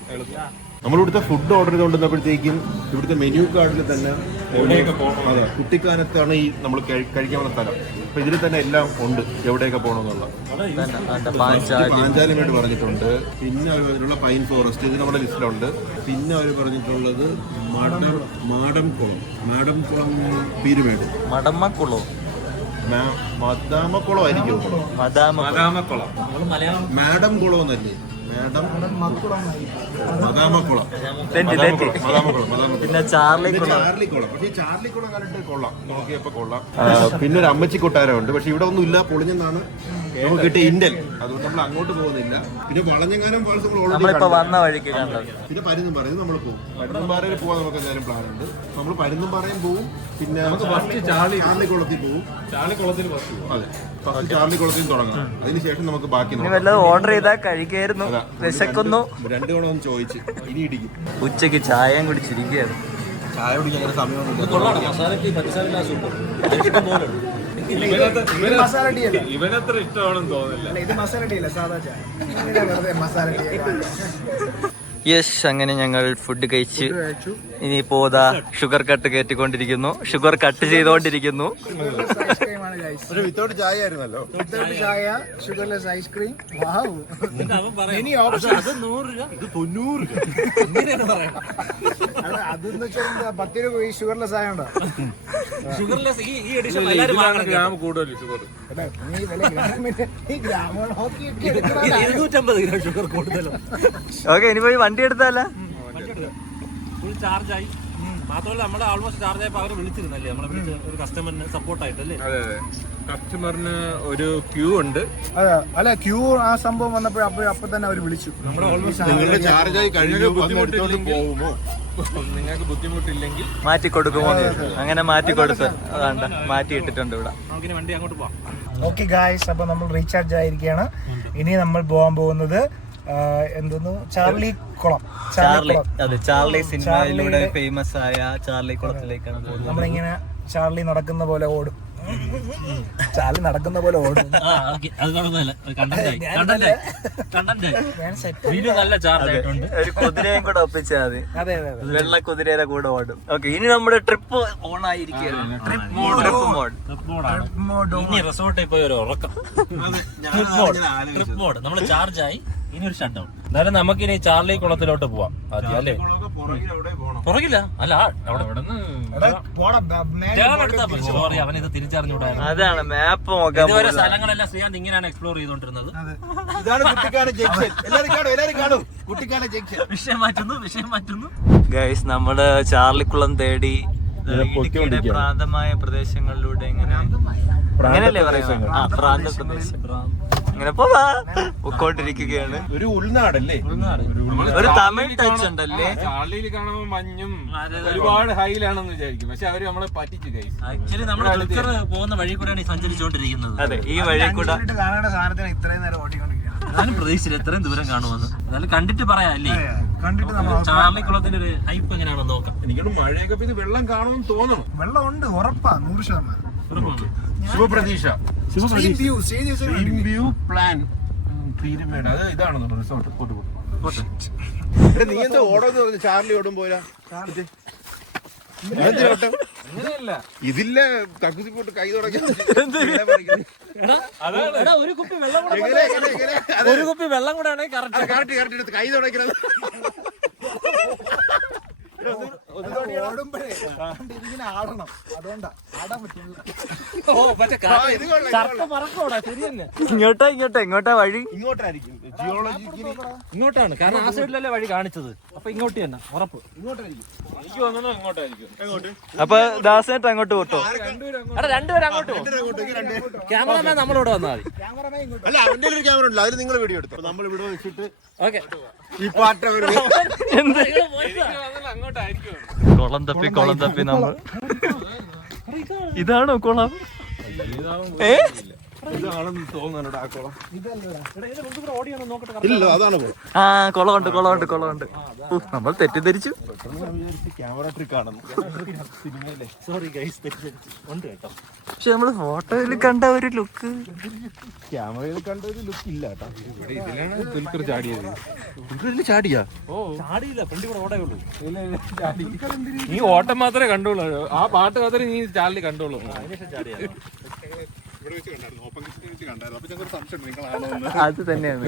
നമ്മളിവിടുത്തെ ഫുഡ് ഓർഡർ ചെയ്തുകൊണ്ടിരുന്നപ്പോഴത്തേക്കും ഇവിടുത്തെ മെനു കാർഡിൽ തന്നെ അതെ, കുട്ടിക്കാനത്താണ് ഈ നമ്മൾ കഴിക്കാവുന്ന സ്ഥലം. അപ്പൊ ഇതിൽ തന്നെ എല്ലാം ഉണ്ട്, എവിടെയൊക്കെ പോകണമെന്നുള്ള. പാഞ്ചാലി വേണ്ടി പറഞ്ഞിട്ടുണ്ട്. പിന്നെ അവർ പറഞ്ഞിട്ടുള്ള പൈൻ ഫോറസ്റ്റ് ഇത് നമ്മുടെ ലിസ്റ്റിലുണ്ട്. പിന്നെ അവർ പറഞ്ഞിട്ടുള്ളത് മാടംകുളം പീരുമേട്. മടമ്മക്കുളോ? മദാമക്കുളം ആയിരിക്കും. മാഡം കുളം എന്നല്ലേ? പിന്നെ ചാർലിക്കുളം. പക്ഷേ ചാർലിക്കുളം കണ്ടിട്ട് കൊള്ളാം, നോക്കിയപ്പോ കൊള്ളാം. പിന്നെ ഒരു അമ്മച്ചി കൊട്ടാരമുണ്ട്. പക്ഷെ ഇവിടെ ഒന്നും ഇല്ല, പൊളിഞ്ഞെന്നാണ് നമുക്ക് കിട്ടിയ ഇന്റൽ. അതുകൊണ്ട് നമ്മൾ അങ്ങോട്ട് പോകുന്നില്ല. പിന്നെ വളഞ്ഞങ്ങാനം ഫാൾസ് നമ്മളിപ്പോ വന്ന വഴിക്ക് കണ്ടത്. പിന്നെ പരുന്തുംപാറയിൽ നമ്മൾ പോകും. പരുന്തുംപാറയിൽ പോകാൻ നമുക്ക് എന്തായാലും പ്ലാൻ ഉണ്ട്. നമ്മൾ പരുന്തുംപാറയും പോവും. പിന്നെ ചാർലിക്കുളത്തിൽ പോവും. അതെ, ഫസ്റ്റ് ചാർലിക്കുളത്തിൽ തുടങ്ങാം. അതിനുശേഷം നമുക്ക് ബാക്കി വല്ലതും ഓർഡർ ചെയ്താൽ കഴിക്കായിരുന്നു. വിശക്കുന്നു. 2 തവണ ഒന്ന് ചോദിച്ച് ഇനി ഇടിക്കും. ഉച്ചക്ക് ചായയും കുടിച്ചിരിക്കുകയാണ്. ചായ കുടിക്കാൻ അങ്ങനെ സമയമൊന്നുമില്ല. ഇവനത്ര ഇഷ്ടമാണെന്ന് തോന്നില്ല. ഇത് മസാല ടീ അല്ല, സാധാ ചായ. മസാല ടീ. യെസ്, അങ്ങനെ ഞങ്ങൾ ഫുഡ് കഴിച്ച് ഇനിയിപ്പോ ഷുഗർ കട്ട് കയറ്റിക്കൊണ്ടിരിക്കുന്നു. ഷുഗർ കട്ട് ചെയ്തോണ്ടിരിക്കുന്നു. ഗൈസ്. പക്ഷെ വിത്തൗട്ട് ചായ ആയിരുന്നല്ലോ. വിത്തൗട്ട് ചായ, ഷുഗർലെസ് ഐസ്ക്രീം. വാവ്. അവൻ പറയാം ഇനി ഓപ്ഷൻ അത് 100 രൂപ ഇത് 90 രൂപ. ഇങ്ങനെയാണ് പറയാം. അതെന്ന് വെച്ചാൽ 10 രൂപ ഈ ഷുഗർലെസ് ആയോണ്ടോ? ഷുഗർലെസ് ഈ എഡിഷൻ എല്ലാവരും വാങ്ങണം. ഗ്രാം കൂടുതൽ ഷുഗർ. നീ വില ഗ്രാമിന് ഈ ഗ്രാമുകൾ നോക്കിയൊക്കെ എടുക്കണ 250 ഗ്രാം ഷുഗർ കൂടുതലും. ഓക്കെ ഇനി പോയി വണ്ടി എടുത്താല ഫുൾ ചാർജ് ആയി. മാത്രമല്ല നമ്മളെ ഓൾമോസ്റ്റ് ചാർജ് ആയപ്പോൾ അവർ വിളിച്ചിരുന്നല്ലേ, നമ്മളെ വിളിച്ച് ഒരു കസ്റ്റമറിന് സപ്പോർട്ടായിട്ടല്ലേ. അതെ അതെ, കസ്റ്റമറിന് ഒരു ക്യൂ ഉണ്ട്. അതെ, അല്ല ക്യൂ ആ സംഭവം വന്നപ്പോൾ അപ്പൊ തന്നെ അവർ വിളിച്ചു. നമ്മുടെ ഓൾമോസ്റ്റ് നിങ്ങളുടെ ചാർജ് ആയി കഴിഞ്ഞാൽ പോകുമോ? നിങ്ങൾക്ക് ബുദ്ധിമുട്ടില്ലെങ്കിൽ മാറ്റി കൊടുക്കുമോ? അങ്ങനെ മാറ്റി കൊടുത്ത് അതാണ്ട് മാറ്റി ഇട്ടിട്ടുണ്ട് ഇവിടെ. നമുക്കിനി വണ്ടി അങ്ങോട്ട് പോവാം. ഓക്കെ ഗായ്സ്, അപ്പൊ നമ്മൾ റീചാർജ് ആയിരിക്കുകയാണ്. ഇനി നമ്മൾ പോകാൻ പോകുന്നത് എന്തോന്നു, ചാർലി കുളം. ചാർലി, അതെ, ചാർലി സിനിമയിലൂടെ ഫേമസ് ആയ ചാർലി കുളത്തിലേക്കാണ് പോകുന്നത്. നമ്മളിങ്ങനെ ചാർലി നടക്കുന്ന പോലെ ഓടും. ചാർലി നടക്കുന്ന പോലെ ഓടും. അത് കുഴപ്പമില്ല, വീഡിയോ നല്ല ചാർജ് ആയിട്ടുണ്ട്. ഒരു കുതിരയും കൂടെ ഒപ്പിച്ചാൽ മതി. അതെ അതെ അതെ. വെള്ള കുതിരയുടെ കൂടെ ഓടും. ഓക്കെ, ഇനി നമ്മുടെ ട്രിപ്പ് ഓൺ ആയിരിക്കുകയാണ്. Trip mode. ഇനി റിസോർട്ടിൽ പോയി ഒരു ഉറക്കം. Trip mode. നമ്മൾ ചാർജ് ആയി, ഇനി ഒരു ഷട്ട് ഡൗൺ. എന്നാലും നമുക്കിനി ചാർലി കുളത്തിലോട്ട് പോവാം ആദ്യം അല്ലേ. പുറകില്ല, അല്ല അവിടെ സോറി, അവനിത് തിരിച്ചറിഞ്ഞൂടായിരുന്നു. അതാണ് മാപ്പ് നോക്കാൻ. ഇതുവരെ സ്ഥലങ്ങളെല്ലാം ശ്രീകാന്ത് ഇങ്ങനെയാണ് എക്സ്പ്ലോർ ചെയ്തോണ്ടിരുന്നത്. ഇതാണ് കുട്ടിക്കാനം ജംഗ്ഷൻ. എല്ലാവരും കാണും കുട്ടിക്കാനം ജംഗ്ഷൻ. വിഷയം മാറ്റുന്നു. ഗൈസ്, നമ്മള് ചാർലിക്കുളം തേടി ഇടുക്കിയുടെ പ്രാന്തമായ പ്രദേശങ്ങളിലൂടെ ഇങ്ങനെ അങ്ങനെയല്ലേ പറയുന്നത്? ആ, പ്രാന്തപ്രദേശം അങ്ങനെ പൊക്കോണ്ടിരിക്കുകയാണ്. ഒരു ഉൾനാടല്ലേ? ഒരു തമിഴ് ടച്ച് ഉണ്ടല്ലേ? ചാർലിയിൽ കാണുമ്പോൾ മഞ്ഞും ഒരുപാട് ഹൈലാണെന്ന് വിചാരിക്കും, പക്ഷെ അവര് നമ്മളെ പറ്റിച്ചു ഗൈസ്. ആക്ച്വലി നമ്മൾ പോകുന്ന വഴി കൂടെയാണ് സഞ്ചരിച്ചുകൊണ്ടിരിക്കുന്നത്. അതെ, ഈ വഴി കൂടെ കാണേണ്ട സാധനത്തിന് ഇത്രയും നേരം ഓടിക്കൊണ്ടിരിക്കുകയാണ്. ഞാനും പ്രതീക്ഷിച്ചില്ല എത്രയും ദൂരം കാണുമെന്ന്. എന്നാലും കണ്ടിട്ട് പറയാം അല്ലേ. കണ്ടിട്ട് നമ്മൾ ചാർലി കുളത്തിന്റെ ഒരു ഹൈപ്പ് എങ്ങനെയാണെന്ന് നോക്കാം. എനിക്കൊരു മഴയൊക്കെ പെയ്ത് വെള്ളം കാണുമെന്ന് തോന്നണം. വെള്ളം ഉണ്ട്, ഉറപ്പാ, 100%. ശുഭപ്രതീക്ഷ. View plan Peermade. അത് ഇതാണെന്നോ റിസോർട്ട്? നീ എന്താ ഓടോന്ന് പറഞ്ഞു? ചാർലി ഓടും പോരാ. അങ്ങനെയല്ല, ഇതില്ല കക്കുസി പോട്ട് കൈ തുടങ്ങി. ഒരു കുപ്പി വെള്ളം കൂടെ ആണെങ്കിൽ കറക്റ്റ് കൈ തുടങ്ങി. ഓടുമ്പോഴേ ഇതിങ്ങനെ ആടണം, അതുകൊണ്ടാ ആടാൻ പറ്റില്ല. ഇങ്ങോട്ടാ വഴി? ഇങ്ങോട്ടായിരിക്കും ജിയോളജിക്കലി. ഇങ്ങോട്ടാണ്, കാരണം ആ സൈഡിലല്ലേ വഴി കാണിച്ചത്. അപ്പൊ ഇങ്ങോട്ട് തന്നെ ഉറപ്പ്. ഇങ്ങോട്ടായിരിക്കും. എനിക്ക് തോന്നുന്നു ഇങ്ങോട്ടായിരിക്കും. അപ്പൊ ദാസേട്ട് അങ്ങോട്ട് പോട്ടോ? രണ്ടുപേരും അങ്ങോട്ട് പോകും. ക്യാമറമാൻ നമ്മളിവിടെ വന്നാൽ മതി. അല്ല, അവന്റെ ഒരു ക്യാമറ ഉണ്ട്, അതിൽ നിങ്ങൾ വീഡിയോ എടുത്തു. നമ്മൾ ഇവിടെ വെച്ചിട്ട് ഓക്കെ. ഈ പാട്ട് അങ്ങോട്ടായിരിക്കും. കുളം തപ്പി നമ്മൾ. ഇതാണോ കുളം? ഇതാണെന്ന് തോന്നുന്നുണ്ട് ആ കുളം. ഇല്ല, അതാണ് കുളം. ആ, കുളമുണ്ട്. നമ്മൾ തെറ്റിദ്ധരിച്ചു. ക്യാമറ ട്രിക്ക് ആണെന്ന്. സോറി ഗൈസ്, ഉണ്ട് കേട്ടോ. പക്ഷെ നമ്മള് ഫോട്ടോയിൽ കണ്ട ഒരു ലുക്ക് ക്യാമറയിൽ കണ്ട ഒരു ലുക്ക് ഇല്ല കേട്ടോ. ഇതിലാണ് ദുൽഖർ ചാടിയത്. ചാടിയാ? ചാടിയില്ല, ഫ്രണ്ട് കൂടെ ഓടേ ഉള്ളൂ. നീ ഓട്ടം മാത്രമേ കണ്ടോളൂ, ആ പാട്ട് മാത്രമേ നീ ചാർലി കണ്ടോളൂ. അത് തന്നെയാണ്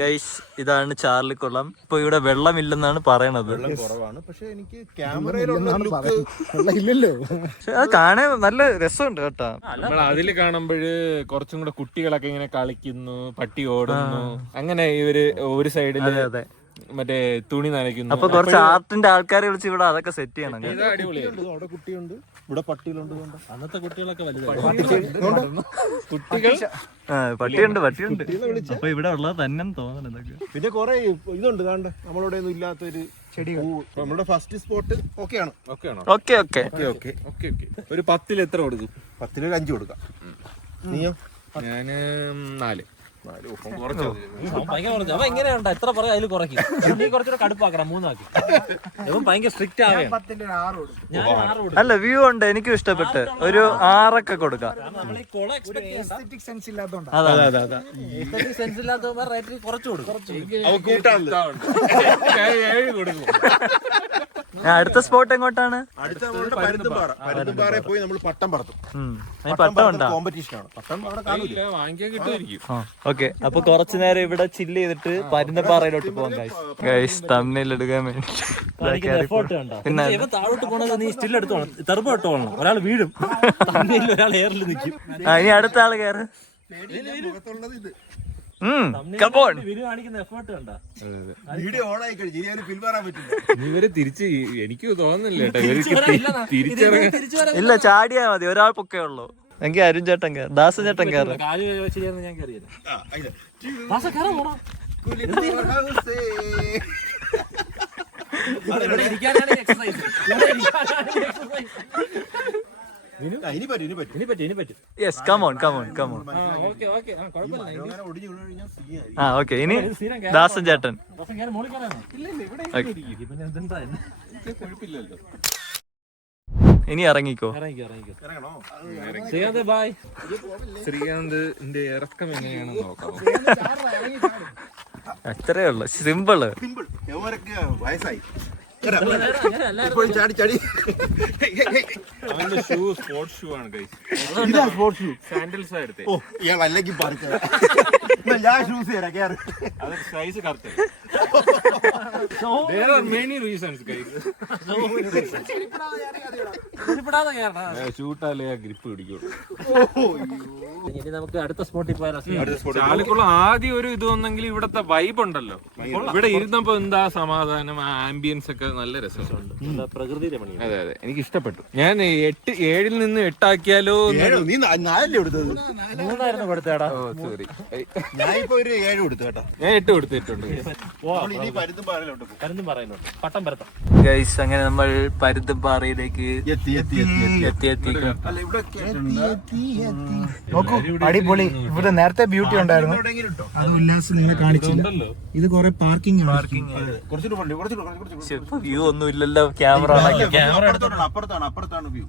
ഗൈസ്. ഇതാണ് ചാർലി കുളം. ഇപ്പൊ ഇവിടെ വെള്ളമില്ലെന്നാണ് പറയണത്. വെള്ളം കുറവാണ്, പക്ഷെ എനിക്ക് ക്യാമറയിലുള്ള ലുക്ക് ഇല്ലല്ലോ. പക്ഷെ അത് കാണാൻ നല്ല രസമുണ്ട് കേട്ടോ. നമ്മൾ അതില് കാണുമ്പോഴ് കുറച്ചും കൂടെ കുട്ടികളൊക്കെ ഇങ്ങനെ കളിക്കുന്നു, പട്ടി ഓടുന്നു, അങ്ങനെ ഇവര് ഒരു സൈഡില് അതെ മറ്റേ തുണി നനയ്ക്കുന്നു. അപ്പൊ കുറച്ച് ആർട്ടിന്റെ ആൾക്കാരെ വിളിച്ച് ഇവിടെ അതൊക്കെ സെറ്റ് ചെയ്യണം. ഇത് അടിപൊളിയാണ്. അവിടെ കുട്ടിയുണ്ട്, ഇവിടെ പട്ടികളുണ്ട്. അന്നത്തെ കുട്ടികളൊക്കെ വലുതാണ്. കുട്ടികൾ പട്ടിയുണ്ട്. അപ്പൊ ഇവിടെ ഉള്ളത് തന്നെ തോന്നുന്നു. പിന്നെ കൊറേ ഇതുണ്ട്, കാണ്ട് നമ്മളോടെ ഒന്നും ഇല്ലാത്തൊരു ചെടികൾ. നമ്മുടെ ഫസ്റ്റ് സ്പോട്ട് ഓക്കെയാണ്. ഓക്കെ. ഒരു 10 എത്ര കൊടുക്കും? 10 ഒരു 5 കൊടുക്കാം. നീയോ? ഞാന് 4. അപ്പൊ എങ്ങനെയുണ്ട്? എത്ര പറയാ അതിൽ കുറയ്ക്കും. നീ കുറച്ചുകൂടെ കടുപ്പാക്കണം, 3 ആക്കി. ഇവൻ ഭയങ്കര സ്ട്രിക്റ്റ് ആവുകയാണ്. ഞാൻ 6 കൊടുക്കും. അല്ല, വ്യൂ ഉണ്ട്, എനിക്കും ഇഷ്ടപ്പെട്ട്. ഒരു 6 കൊടുക്കാം. Aesthetic sense ഇല്ലാത്തോണ്ടാ. സെൻസ് ഇല്ലാത്ത റേറ്റിൽ കുറച്ച് കൊടുക്കും. 7 കൊടുക്കും. അടുത്ത സ്പോട്ട് എങ്ങോട്ടാണ്? അടുത്ത നമ്മളുടെ പരുന്തുംപാറയിൽ പോയി നമ്മൾ പട്ടം പറത്തും. പട്ടം ഉണ്ടോ? കോമ്പറ്റീഷൻ ആണ്. പട്ടം അവിടെ കാണില്ല, വാങ്ങിക്കാൻ കിട്ടുമായിരിക്കും. ഓക്കെ, അപ്പൊ കുറച്ചു നേരം ഇവിടെ ചില്ല് ചെയ്തിട്ട് പരുന്തുംപാറയിലോട്ട് പോകാം ഗൈസ്. തമ്മിൽ എടുക്കാൻ വേണ്ടി പിന്നെ താഴോട്ട് പോണത് നീ സ്റ്റിൽ എടുത്തോളാം, തെർബ് ഇട്ടോളണം. ഒരാൾ വീഴും, ഒരാൾ എയറിൽ നിൽക്കും. ഇനി അടുത്ത ആള് കയറ്. മുഖത്തുള്ളത് ഇത്. വീഡിയോ ഓൺ ആയി കഴിഞ്ഞു, ഇനി അവന് പിന്മാറാൻ പറ്റില്ല. ഇവര് തിരിച്ച് എനിക്ക് തോന്നുന്നില്ല കേട്ടോ, ഇവർക്ക് തിരിച്ചിറങ്ങാൻ. ഇല്ല, ചാടിയാ മതി, ഒരാൾ പൊക്കേ ഉള്ളൂ. എങ്കിൽ അരുൺ ചേട്ടൻ കയറും, ദാസൻ ചേട്ടൻ കയറും. ഞാൻ കയറിയത് യെസ്, കം ഓൺ. ഓക്കെ, ഇനി ദാസൻ ചേട്ടൻ. ഇനി ഇറങ്ങിക്കോ. ശ്രീകാന്തിന്റെ ഇറക്കം എങ്ങനെയാണെന്ന് നോക്കാം. അത്രേ ഉള്ളു, സിമ്പിള്. വയസ്സായി ചാടി ചാടി. അവന്റെ ഷൂ സ്പോർട്സ് ഷൂ ആണ് ഗൈസ്. സാൻഡൽസ് എടുത്തേ. ഓ, ഇയാൾ അല്ലെങ്കിൽ ഞാൻ ഷൂസ് തരാം, കേറ്. അത് size correct. There are many reasons guys. ഷൂട്ടാലേ ഗ്രിപ്പ് പിടിക്കുള്ളൂ. ഇനി നമുക്ക് അടുത്ത സ്പോട്ടിൽ പോയാൽ ചാലിക്കുളം ആദ്യം ഒരു ഇത് വന്നെങ്കിൽ ഇവിടത്തെ വൈബ് ഉണ്ടല്ലോ. ഇവിടെ ഇരുന്നപ്പോ എന്താ സമാധാനം, ആ ആംബിയൻസ് ഒക്കെ നല്ല രസമുണ്ട്. പ്രകൃതി രമണീയം. അതെ, എനിക്ക് ഇഷ്ടപ്പെട്ടു. ഞാൻ 7 നിന്ന് 8 ആക്കിയാലോ. നീ 4 കൊടുത്തത്? 3 കൊടുത്തേടാ. സോറി, ഞാൻ ഇപ്പൊ ഒരു 7 കൊടുത്തു കേട്ടോ. ഞാൻ 8 കൊടുത്തിട്ടുണ്ട്. ഇനി പരുന്തുംപാറയിലോട്ട് പോകും. പരുന്തും പറയുന്നുണ്ട്, പട്ടം പരത്തം. ഗൈസ്, അങ്ങനെ നമ്മൾ പരുന്തുംപാറയിലേക്ക് എത്തി. നോക്കൂ, അടിപൊളി. ഇവിടെ നേരത്തെ ബ്യൂട്ടി ഉണ്ടായിരുന്നു, അത് ഉല്ലാസം നിങ്ങളെ കാണിച്ചില്ല. ഇത് കുറെ പാർക്കിംഗ്. വ്യൂ ഒന്നും ഇല്ലല്ലോ, ക്യാമറ അപ്പുറത്താണ് വ്യൂ.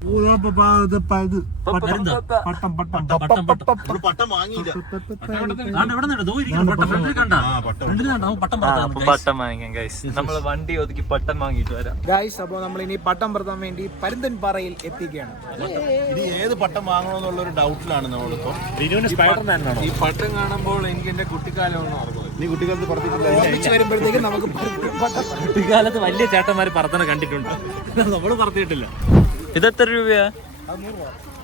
പട്ടം വാങ്ങിയില്ല. പട്ടം വാങ്ങിക്കാം ഗൈസ്. നമ്മള് വണ്ടി ഒതുക്കി പട്ടം വാങ്ങിയിട്ട് വരാം ഗൈസ്. അപ്പോൾ നമ്മൾ ഇനി പട്ടം പറത്താൻ വേണ്ടി പരുന്തൻപാറയിൽ എത്തിക്കുകയാണ്. ഇനി ഏത് പട്ടം വാങ്ങണമെന്നുള്ള ഒരു ഡൗട്ടിലാണ് നമ്മളിപ്പോ. ഈ പട്ടം കാണുമ്പോൾ എനിക്ക് എന്റെ കുട്ടിക്കാലം ഒന്നും ഓർമ്മ. നീ കുട്ടിക്കാലത്ത് പറഞ്ഞിട്ടില്ല. വരുമ്പോഴത്തേക്കും നമുക്ക് കുട്ടിക്കാലത്ത് വലിയ ചേട്ടന്മാര് പറത്തണ കണ്ടിട്ടുണ്ട്, നമ്മള് പറത്തിയിട്ടില്ല. ഇതെത്ര രൂപയാ?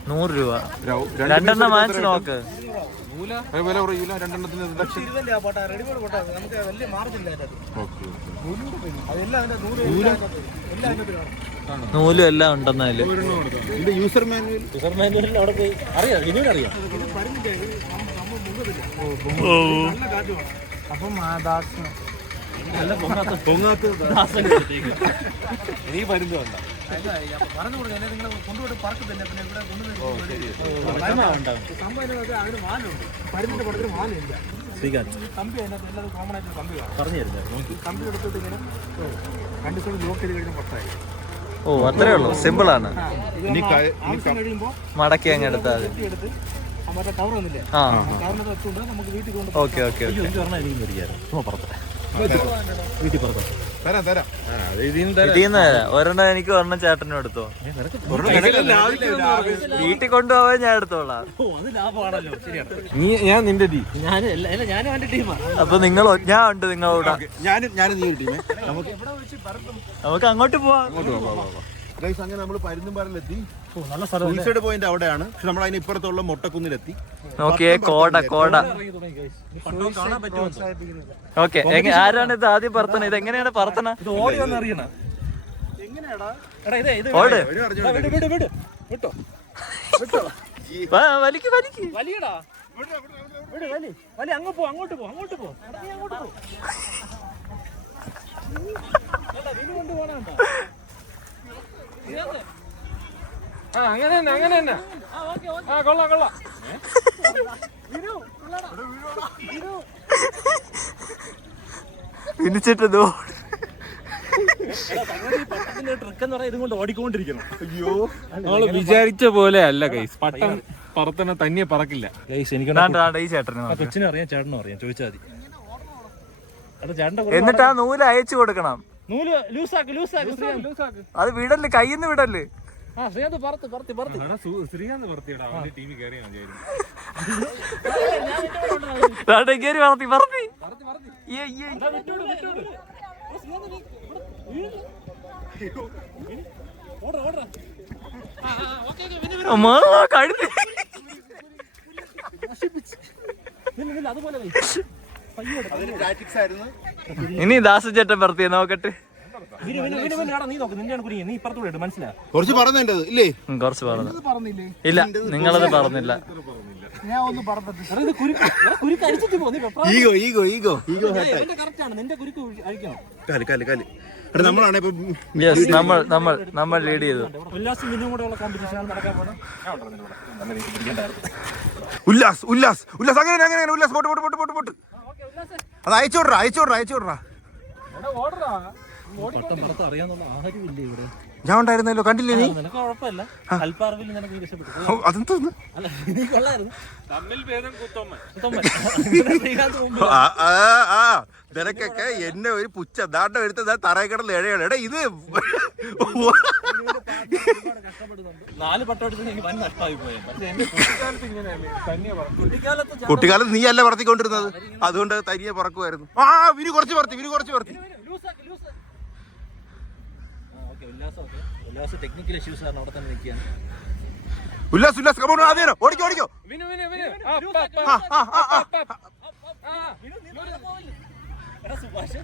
100 രൂപ. 2 വാങ്ങിച്ചു നോക്ക്. വില കുറയൂല, 2 എണ്ണത്തിന് 1 ലക്ഷം. നൂലും എല്ലാം ഉണ്ടെന്നാല്. യൂസർ മാനുവൽ അവിടെ പോയി അറിയാം, ഇനിയും അറിയാം. അപ്പം നീ പരുന്ത് വേണ്ട. ഓ, അത്രേ ഉള്ളൂ, സിമ്പിൾ ആണ്. മടക്കി അങ്ങ് എടുത്താൽ ഓക്കെ. ഒരെണ്ണം എനിക്ക് ഒരെണ്ണം ചേട്ടനും എടുത്തോ. വീട്ടിൽ കൊണ്ടുപോവാൻ ഞാൻ എടുത്തോളാം. ഞാൻ നിന്റെ ടീം. ഞാനും എന്റെ ടീമാണ്. അപ്പൊ നിങ്ങൾ, ഞാൻ ഉണ്ട് നിങ്ങളോട്. ഞാനും നീ ടീമേ. നമുക്ക് അങ്ങോട്ട് പോവാം. അങ്ങനെ നമ്മൾ പരുന്തുംപാറയിലെത്തി. സൂയിസൈഡ് പോയിന്റ് അവിടെയാണ്, പക്ഷെ നമ്മൾ അതിന് ഇപ്പുറത്തുള്ള മൊട്ടക്കുന്നിലെത്തി. നോക്കിയേ, കോട. ഓക്കെ, ആരാണ് ഇത് ആദ്യം പറത്തണ? ഇത് എങ്ങനെയാണ് പറത്തണ? ഓടി വന്ന് അറിയണ ഓട്. വിട്ടോ വലിക്ക്. വലിയടാ, വലി. അങ്ങോട്ട് പോ. അങ്ങനെ തന്നെ. കൊള്ളാം. പിടിച്ചിട്ട് ട്രിക്ക് എന്ന് പറഞ്ഞാൽ ഇതുകൊണ്ട് ഓടിക്കൊണ്ടിരിക്കണം. അയ്യോ, നമ്മള് വിചാരിച്ച പോലെ അല്ല ഗൈസ്. പട്ടം പറത്തണ തന്നെ പറക്കില്ല ഗൈസ്. എനിക്ക് ഈ ചേട്ടന് കൊച്ചിനും അറിയാം, ചേട്ടനും അറിയാം, ചോദിച്ചാൽ മതി. എന്നിട്ട് ആ നൂല് അയച്ചു കൊടുക്കണം. നൂല് ലൂസാക്ക് അത് വിടല് കയ്യിന്ന് വിടല്. ശ്രീകാന്ത് പറത്ത് ശ്രീകാന്ത് പറത്തിയടാ അവന്റെ ടീമിൽ കയറിയാ മതിയായിരുന്നു. കേറി പറത്തി കഴുത്തി. ഇനി ദാസചേട്ടൻ പറത്തിയ നോക്കട്ടെ. നീ നോക്ക്, നിന്റെയാണ് കുരുങ്ങി. നീ ഇപ്പുറത്തൂടെ ഇട്ട് മനസ്സിലാ. കുറച്ച് പറഞ്ഞിട്ട് ഇല്ലേ? കുറച്ച് പറഞ്ഞു. ഇല്ല, നിങ്ങളത് പറഞ്ഞില്ല. ഞാൻ ഒന്ന് പറഞ്ഞിട്ട് കുരുക്ക് അഴിച്ചിട്ട് പോ. നീ ഈഗോ കറക്റ്റ് ആണ്. നിന്റെ കുരുക്ക് അഴിക്കണം. കാല് നമ്മളാണ് ഇപ്പൊ യെസ്, നമ്മൾ ലീഡ് ചെയ്തു. ഉല്ലാസും നിന്നും കൂടെ ഉള്ള കോമ്പറ്റീഷൻ നടക്കാൻ പോകണം. ഉല്ലാസ് അങ്ങനെ ഉല്ലാസ് പോട്ട് അത് അയച്ചോട്രാ അറിയാന്നുള്ള ആരും ഇല്ല ഇവിടെ. ഞാൻ ഉണ്ടായിരുന്നല്ലോ, കണ്ടില്ലേ നീ? നിനക്ക് കുഴപ്പമില്ല. അല്പാറിവിൽ നിനക്ക് രക്ഷപ്പെട്ടു. അതെന്തോന്ന് അല്ല, നീ കൊള്ളായിരുന്നു. തമ്മിൽ ഭേദം കുത്തോമ്മൻ. നിനക്കൊക്കെ എന്നെ ഒരു പുച്ഛ ദാണ്ടം എടുത്ത് തറയക്കടൽ എഴയാണ്. എടാ ഇത് 4 പട്ടം എടുത്ത് എനിക്ക് വൻ നഷ്ടമായി പോയത്. പക്ഷെ എന്റെ കുട്ടിക്കാലത്ത് നീ അല്ല പറത്തിക്കൊണ്ടിരുന്നത്, അതുകൊണ്ട് തനിയെ പറക്കുമായിരുന്നു. വിനു കുറച്ച് പറത്തി. ഉല്ലാസ് ടെക്നിക്കൽ ഇഷ്യൂസ് കാരണം അവിടെ തന്നെ നിൽക്കുകയാണ്. ഉല്ലാസ് കമോൺ, ആദ്യം ഓടിക്കോ. Vinu Subhash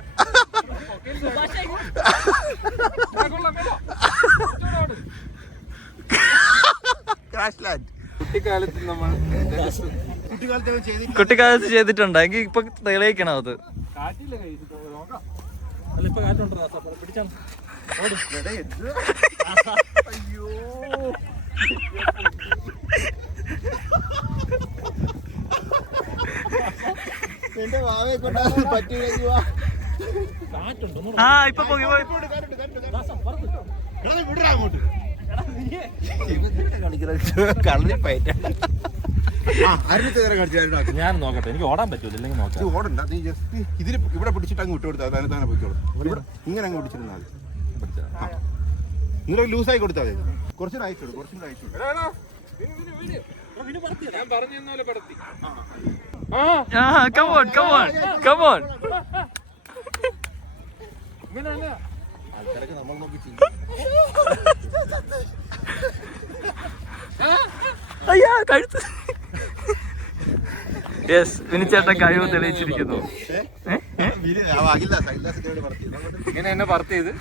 crash land. കുട്ടിക്കാലത്ത് ചെയ്തിട്ടുണ്ടോ? എങ്കിൽ ഇപ്പൊ തെളിയിക്കണം അത്. അല്ല, ഇപ്പൊ കാറ്റുണ്ടോ? പിടിച്ചാണ്. എന്റെ വാവയെ കൊണ്ട് പറ്റില്ല. ഇപ്പൊ പോയി വിടരാ അങ്ങോട്ട്. ഞാൻ നോക്കട്ടെ, എനിക്ക് ഓടാൻ പറ്റൂല. ഇല്ലെങ്കിൽ നോക്കാം. ഓടണ്ട, നീ ജസ്റ്റ് ഇതിൽ ഇവിടെ പിടിച്ചിട്ട് അങ്ങ് വിട്ടു കൊടുത്താൽ തന്നെ പോയിക്കോളും. ഇങ്ങനെ അങ്ങ് പിടിച്ചിരുന്നാൽ മതി. നിങ്ങൾ ലൂസായി കൊടുത്താൽ മതി. കുറച്ചുകൂടെ അയച്ചോളൂ. ഞാൻ പറഞ്ഞു പോലെ പടത്തി. come on. ആൾക്കാരൊക്കെ നമ്മൾ നോക്കി കഴുത്ത്. യെസ്, വിനിച്ചേട്ടൻ കഴിവ് തെളിയിച്ചിരിക്കുന്നു. ഇങ്ങനെ എന്നെ പറത്തിയത്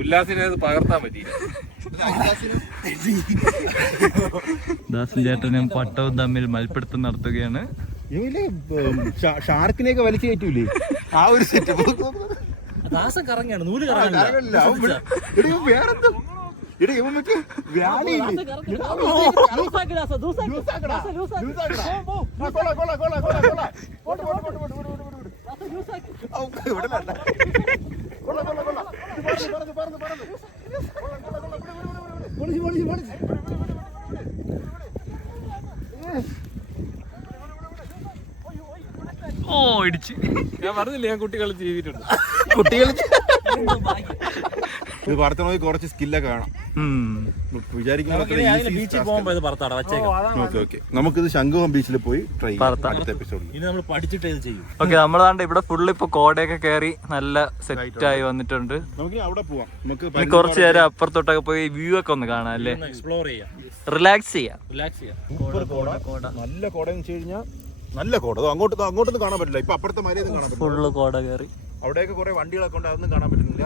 ഉല്ലാസിനെ അത് പകർത്താൻ പറ്റി. ദാസൻ ചേട്ടനും പട്ടവും തമ്മിൽ മൽപ്പിടുത്തം നടത്തുകയാണ്. ഷാർക്കിനെയൊക്കെ വലിച്ചു കയറ്റൂലേ, ആ ഒരു സെറ്റ്. ദാസൻ കറങ്ങാണ്, നൂല് കറങ്ങാനില്ല. വേറെന്തോ ഇടിച്ച്. ഞാൻ പറഞ്ഞില്ല, ഞാൻ കുട്ടികൾ ചെയ്തിട്ടുണ്ട്. ഇത് പറത്തണമെങ്കിൽ കുറച്ച് സ്കില്ലൊക്കെ വേണം. നമുക്കിത് ശംഖുവം ബീച്ചിൽ പോയി ട്രൈ ചെയ്യാം അടുത്ത എപ്പിസോഡിൽ. ഇനി നമ്മൾ പഠിച്ചിട്ട് ഇത് ചെയ്യും. ഓക്കെ, നമ്മളാണ്ട് ഇവിടെ ഫുള്ള് ഇപ്പൊ കോടയൊക്കെ കയറി നല്ല സെറ്റ് ആയി വന്നിട്ടുണ്ട്. നമുക്ക് അവിടെ പോവാം. നമുക്ക് കുറച്ചു നേരം അപ്പുറത്തോട്ടൊക്കെ പോയി വ്യൂ ഒക്കെ ഒന്ന് കാണാം അല്ലേ, എക്സ്പ്ലോർ ചെയ്യാം, റിലാക്സ് ചെയ്യാം. നല്ല കോട എന്ന് വെച്ച് കഴിഞ്ഞാൽ നല്ല കോട. അങ്ങോട്ടൊന്നും കാണാൻ പറ്റില്ല. ഇപ്പൊ അപ്പുറത്തെ മലയൊന്നും കാണാൻ പറ്റില്ല. ഫുള്ള് കോട കയറി. അവിടെയൊക്കെ കുറെ വണ്ടികളൊക്കെ ഉണ്ട്, അതൊന്നും കാണാൻ പറ്റുന്നില്ല.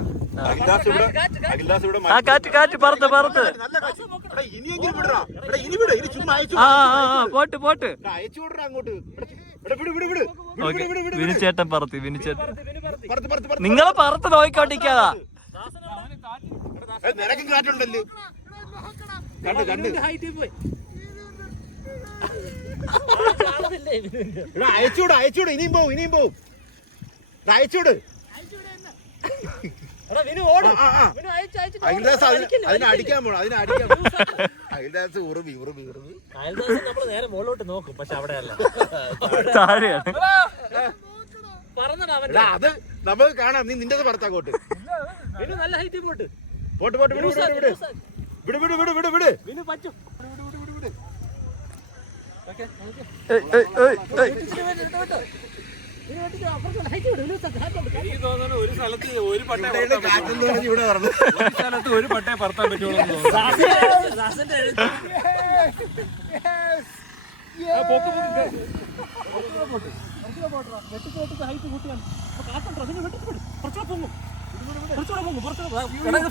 കാറ്റ് പറത്ത്. പോട്ട് വിനിച്ചേട്ടൻ പറത്തി. നിങ്ങളെ പറത്ത് നോയിക്കോട്ടിക്കാതാ. നിനക്കും കാറ്റുണ്ടല്ലോ. അയച്ചൂട് ഇനിയും പോവും. അയച്ചൂട്. അതിനെ അടിക്കാൻ പോണം. അയൽദാസ് ഉറുമി. നമ്മള് നേരെ മുകളിലോട്ട് നോക്കും, പക്ഷെ അവിടെ അല്ല, താഴെയാണ്. പറന്നടാ അവൻ. അത് നമുക്ക് കാണാം. നീ നിന്റെ പറത്താക്കോട്ട്. വിനു നല്ല ഹൈറ്റ് പോട്ട്. പോട്ട് പോട്ട് വിട് വിട് വിട് വിട് വിട് വിട് വിട് വിട്. വിനു പറ്റും. Okay okay. എനിക്ക് തോന്നുന്നു ഒരു സ്ഥലത്ത് ഒരു പട്ടേ കാറ്റെന്ന് പറഞ്ഞ് ഇവിടെ പറഞ്ഞു. ഒരു സ്ഥലത്ത് ഒരു പട്ടേ പറത്താൻ പറ്റുള്ളൂ എന്ന് തോന്നുന്നു.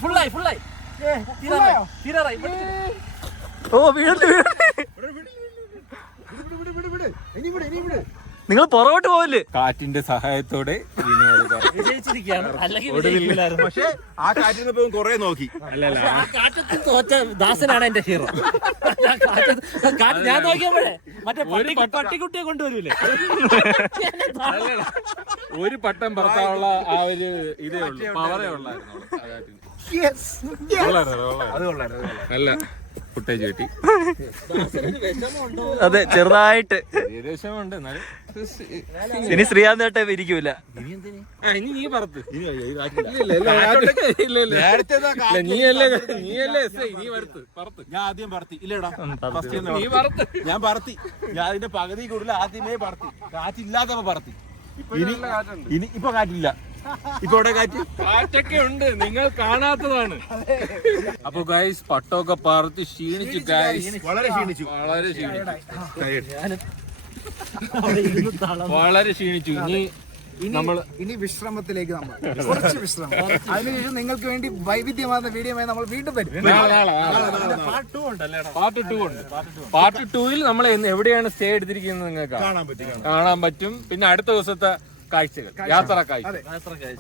ഫുള്ളായി ഫുള്ളായി തീരാറായി. ഓ വീഴല്ലേ ഇനി വിട് ഇനി വിട്. നിങ്ങൾ പുറകോട്ട് പോവല്ലേ? കാറ്റിന്റെ സഹായത്തോടെ ഇനി അത് പറ- വിജയിച്ചിരിക്കുകയാണ്. അല്ലെങ്കിൽ വിജയിക്കില്ലായിരുന്നു. പക്ഷേ ആ കാറ്റിൽ പോയി കുറെ നോക്കി. അല്ലല്ല ആ കാറ്റത്ത് തോറ്റ ദാസനാണ് എന്റെ ഹീറോ. ഞാൻ നോക്കിയപ്പോഴേ മറ്റേ പട്ടിക്കുട്ടിയെ കൊണ്ടുവരൂലേ. അല്ലല്ല. ഒരു പട്ടം പറത്താനുള്ള ആ ഒരു ഇതേ ഉള്ളൂ, പവറേ ഉള്ളായിരുന്നു ആ കാറ്റിന്. അത് കൊള്ളായിരുന്നു. നല്ല ഫുട്ടേജ് കിട്ടി. അതെ ചെറുതായിട്ട്. ഏകദേശമുണ്ട് എന്നാലും ഇനി ശ്രീകാന്ത് ഏട്ടൻ ഇരിക്കൂല. ഇനി നീ പറത്ത്. നീയല്ലേ SI, നീ പറത്ത്. ഞാൻ ആദ്യം പറത്തി. ഇല്ലടാ നീ പറത്ത്. ഞാൻ പറത്തി. ഞാൻ അതിന്റെ പകുതി കൂടുതൽ ആദ്യമേ പറത്തി. കാറ്റില്ലാത്തപ്പോ പറത്തി. ഇനി ഇപ്പൊ കാറ്റില്ല. ഇപ്പൊ ഇവിടെ കാറ്റ് കാറ്റൊക്കെ ഉണ്ട്, നിങ്ങൾ കാണാത്തതാണ്. അപ്പൊ ഗൈസ് പട്ടമൊക്കെ പറത്ത് ക്ഷീണിച്ചു ഗൈസ്. വളരെ ക്ഷീണിച്ചു. വളരെ ക്ഷീണിച്ചു. വളരെ ക്ഷീണിച്ചു. ഇനി വിശ്രമത്തിലേക്ക് നമ്മൾ കുറച്ച് വിശ്രമം. അതിനുശേഷം നിങ്ങൾക്ക് വേണ്ടി വൈവിധ്യമാർന്ന വീഡിയോമായി നമ്മൾ വീണ്ടും വരും. പാർട്ട് 2 ഉണ്ട്. പാർട്ട് 2-ൽ നമ്മൾ എവിടെയാണ് സ്റ്റേ എടുത്തിരിക്കുന്നത് നിങ്ങൾക്ക് കാണാൻ പറ്റും. പിന്നെ അടുത്ത ദിവസത്തെ കാഴ്ചകൾ, യാത്രാ കാഴ്ച.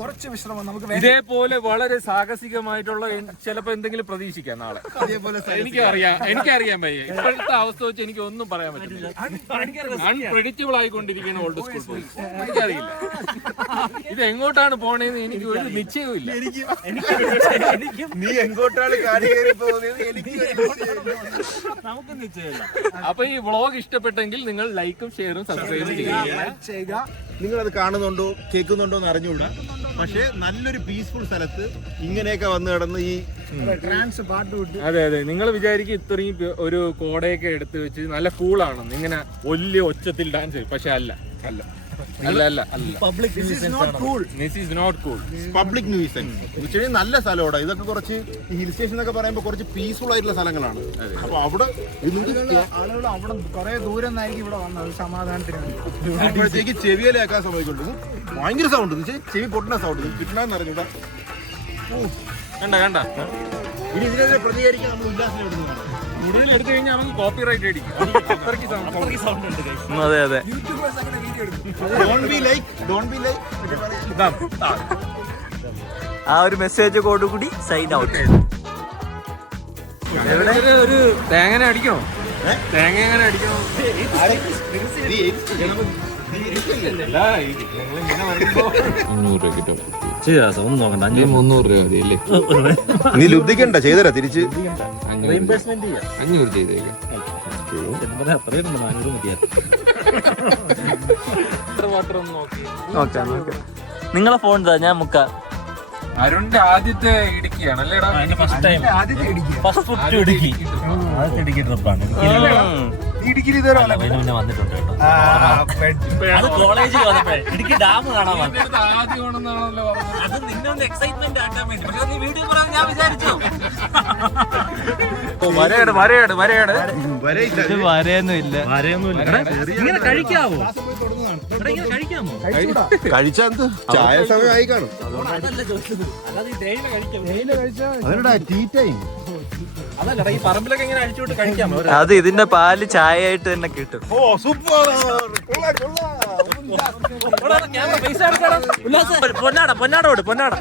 കുറച്ച് വിശ്രമം നമുക്ക് ഇതേപോലെ വളരെ സാഹസികമായിട്ടുള്ള ചിലപ്പോ എന്തെങ്കിലും പ്രതീക്ഷിക്കാം നാളെ. എനിക്കറിയാൻ പയ്യ. ഇപ്പോഴത്തെ അവസ്ഥ വെച്ച് എനിക്ക് ഒന്നും പറയാൻ പറ്റില്ല. അൺപ്രെഡിക്റ്റബിൾ ആയിക്കൊണ്ടിരിക്കുകയാണ് ഓൾഡ് സ്കൂൾ ബോയ്സ്. എനിക്കറിയില്ല ഇത് എങ്ങോട്ടാണ് പോണേന്ന് എനിക്ക് ഒരു നിശ്ചയവും ഇല്ല. നീ എങ്ങോട്ടാണ് കാടി കയറി പോകുന്നത് എനിക്ക് നമുക്ക് നിശ്ചയമില്ല. അപ്പൊ ഈ വ്ളോഗ് ഇഷ്ടപ്പെട്ടെങ്കിൽ നിങ്ങൾ ലൈക്കും ഷെയറും സബ്സ്ക്രൈബും ചെയ്യുക. നിങ്ങളത് കാണുന്നുണ്ടോ കേൾക്കുന്നുണ്ടോ എന്ന് അറിഞ്ഞുകൂടാ. പക്ഷേ നല്ലൊരു പീസ്ഫുൾ സ്ഥലത്ത് ഇങ്ങനെയൊക്കെ വന്ന് കിടന്ന് ഈ ട്രാൻസ് പാട്ട് വിട്ട് അതെ അതെ, നിങ്ങൾ വിചാരിക്കും ഇത്രയും ഒരു കോടയൊക്കെ എടുത്ത് വെച്ച് നല്ല കൂളാണെന്ന്, ഇങ്ങനെ വലിയ ഒച്ചത്തിൽ ഡാൻസ് ചെയ്യും. പക്ഷെ അല്ല അല്ല അല്ല അല്ല അല്ല. Public this is not cool. Public nuisance നല്ല സ്ഥലമാണ്. ഇതൊക്കെ കുറച്ച് ഹിൽ സ്റ്റേഷൻ എന്നൊക്കെ പറയുമ്പോൾ കുറച്ച് പീസ്ഫുൾ ആയിട്ടുള്ള സ്ഥലങ്ങളാണ്. അപ്പൊ അവിടെ ആളുകൾ അവിടെ കുറെ ദൂരം നിന്നായിരിക്കും ഇവിടെ വന്നത് സമാധാനത്തിന് വേണ്ടി. അപ്പോഴത്തേക്ക് ചെവിയിലേക്കാൻ സമയത്തുണ്ട്. ഭയങ്കര സൗണ്ട് ചെവി പൊട്ടുന്ന സൗണ്ട് കിട്ടണമെന്ന് അറിഞ്ഞൂടാ. കണ്ട ഇനി ഇതിനെതിരെ പ്രതികരിക്കാൻ നമ്മൾ ഉല്ലാസിലെടുക്കുന്നതാണ്. കൂടുതൽ എടുത്തു കഴിഞ്ഞാൽ നമുക്ക് കോപ്പിറൈറ്റ് അടിക്കും. അത്രയ്ക്ക് സൗണ്ട് ഉണ്ട്. അതെ അതെ. യൂട്യൂബേഴ്സ് അങ്ങനെ വീഡിയോ എടുക്കും. ഡോണ്ട് ബി ലൈക്ക് ആ ഒരു മെസ്സേജ് കൂടി സൈൻ ഔട്ട്. ഒരു തേങ്ങനെ അടിക്കണോ? തേങ്ങ എങ്ങനെ അടിക്കണോ? അല്ല, നിങ്ങളിങ്ങനെ വരുമ്പോ 200 രൂപ കിട്ടും. ഒന്നും നോക്കണ്ട. 300 രൂപ മതി അല്ലേ? നീ ലുബ്ധിക്കണ്ട, ചെയ്തരാ തിരിച്ച്. 500 ചെയ്തേക്കാം. വാട്ടർ ഒന്ന് നോക്കി. നിങ്ങളെ ഫോൺ ഇതാ, ഞാൻ മുക്കാം. അരുണിന്റെ ആദ്യത്തെ ഇടുക്കിയാണ് അല്ലേടാ? ഫസ്റ്റ് ടൈം ആദ്യത്തെ ഇടിക്കുക. First trip Idukki. ആദ്യത്തെ ഇടുക്കി ട്രിപ്പാണ്. ഇടുക്കിയിൽ ഇതുവരെ പിന്നെ വന്നിട്ടുണ്ട് കേട്ടോ. അത് കോളേജിൽ വന്നപ്പോഴേ ഇടുക്കി ഡാം കാണാൻ വന്നു. ആദ്യമാണെന്നാണല്ലോ പറഞ്ഞത്. അത് നിന്നെ ഒന്ന് എക്സൈറ്റ്മെന്റ് ആക്കാൻ വേണ്ടി. പക്ഷെ നീ വീഡിയോ പറയാൻ ഞാൻ വിചാരിച്ചു. വരയാണ് ഇത് വരെയൊന്നും ഇല്ല. ഇങ്ങനെ കഴിക്കാവോ? ഇവിടെ ഇങ്ങനെ കഴിക്കാമോ? കഴിച്ചാ ചായ സമയമായി കാണും. അതല്ല ചോദിച്ചത്. അല്ലാതെ ഈ ഡെയിലി കഴിക്കാമോ? അതിനടാ ടീ ടൈം. അതല്ലടാ, ഈ പറമ്പിലൊക്കെ ഇങ്ങനെ അഴിച്ചുവിട്ട് കഴിക്കാമോ? അത് ഇതിന്റെ പാല് ചായ ആയിട്ട് തന്നെ കിട്ടും. ഓ സൂപ്പർ. ക്യാമറ പൈസ എടുക്കണം. പൊന്നാട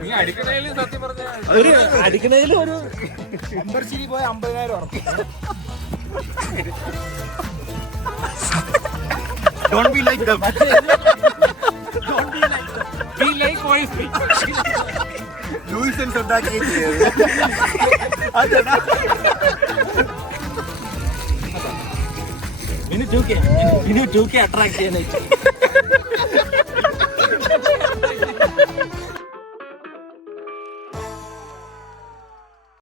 നീ അടിക്കണേല് സത്യം പറഞ്ഞ ഒരു അടിക്കണേലും ഒരു അമ്പർശ്ശേരി പോയ 50,000 ഉറപ്പ്. Don't be like them. Be like OSP. ലൂയിസൻസ് ഉണ്ടാക്കിയിട്ട് ഇനി 2K അട്രാക്ട് ചെയ്യാനായിട്ട്